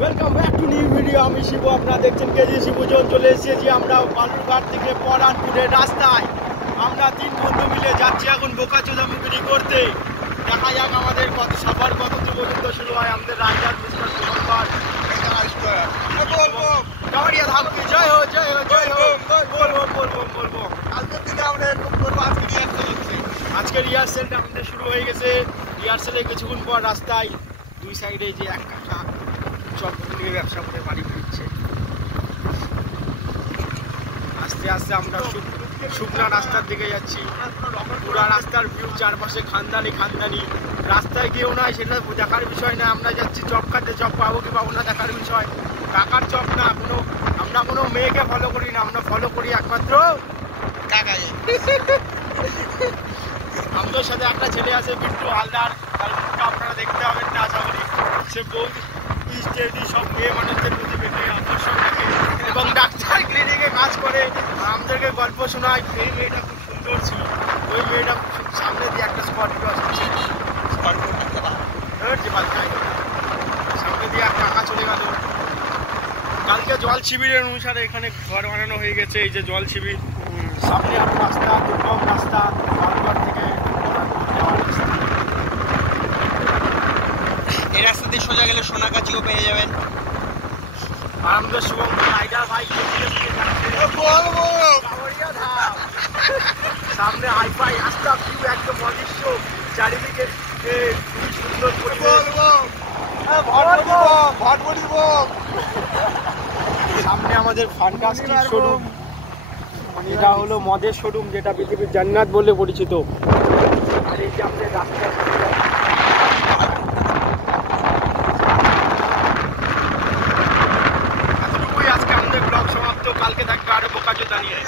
Welcome back to new video. আমি শিবু, আপনারা দেখছেন কেজি শিবু জোন। চলে এসেছি আমরা বালুরঘাট থেকে পরানপুরের রাস্তায়। আমরা 3 বন্ধু মিলে যাচ্ছি এখন বোকাচোদা মুগিরি করতে। দেখা যাক আমাদের সবার কত দূর পর্যন্ত শুরু হয়। আমাদের রাইডার মিস্টার সুমনবার গাড়িয়া থাকবে। জয় হো জয় হো জয় হো। বলবো আজকে রিহার্সেলটা আমাদের শুরু হয়ে গেছে। রিহার্সেলে কিছুক্ষণ পর রাস্তায় দুই সাইডে যে এক কাকা চপ্পল নিয়ে ব্যবসা করে বাড়ি ফিরছে। আস্তে আস্তে আমরা শুকনা রাস্তার দিকে যাচ্ছি। পুরা রাস্তার ভিউ, চারপাশে খানদানি। রাস্তায় কেউ নাই সেটা দেখার বিষয় না। আমরা যাচ্ছি চপ খাতে, চপ পাবো কি পাবো না দেখার বিষয়। কাকার চপ না, আমরা কোনো মেয়েকে ফলো করি না, আমরা ফলো করি একমাত্র কাকাই। আমাদের সাথে একটা ছেলে আছে বিট্টু হালদার, তার মুখটা আপনারা দেখতে হবেন না আশা করি। সে বহু ইত্যাদি সব মেয়ে মানুষদের প্রতি বেশি আকর্ষণ থাকে এবং ডাক্তার ক্লিনিকে কাজ করে আমাদেরকে গল্প শোনায়। এই মেয়েটা খুব সুন্দর ছিল, ওই মেয়েটা সামনে দিয়ে একটা স্কর্পিও আসছে, সামনে দিয়ে এক টাকা চলে গেল। কালকে জল শিবিরের অনুসারে এখানে ঘর বানানো হয়ে গেছে। এই যে জল শিবির, সামনে একটা রাস্তা, দুর্গম রাস্তা বালুরঘাট থেকে। এই রাস্তা দিয়ে সোজা গেলে সোনাগাছিও পেয়ে যাবেন। আর আমাদের শুভম রাইডার ভাই সামনে হাইফাই রাস্তা, ভিউ একদম অদৃশ্য, চারিদিকে খুবই সুন্দর পরিবেশ। সামনে আমাদের ফ্যান্টাস্টিক শোরুম, এটা হলো মদের শোরুম, যেটা পৃথিবীর জান্নাত বলে পরিচিত। আর এই যে আমাদের রাস্তা, এতটুকুই আজকে আমাদের ব্লগ সমাপ্ত। কালকে থাকবে আরো বোকাচোদা নিয়ে।